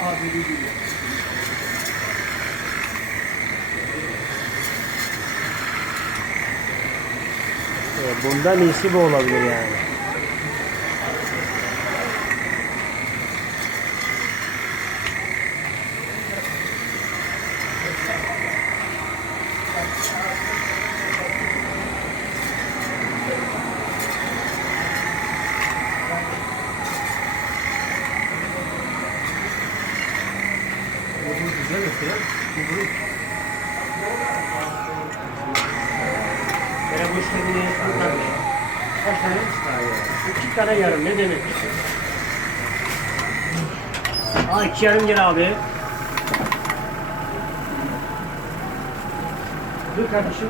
Abi değil. Bundan iyisi bu olabilir yani. Güzel mesela. Böyle bu işte kaç tane çıkar? 2 tane yarım ne demek? Aa 2 yarım gel abi. Dur kardeşim.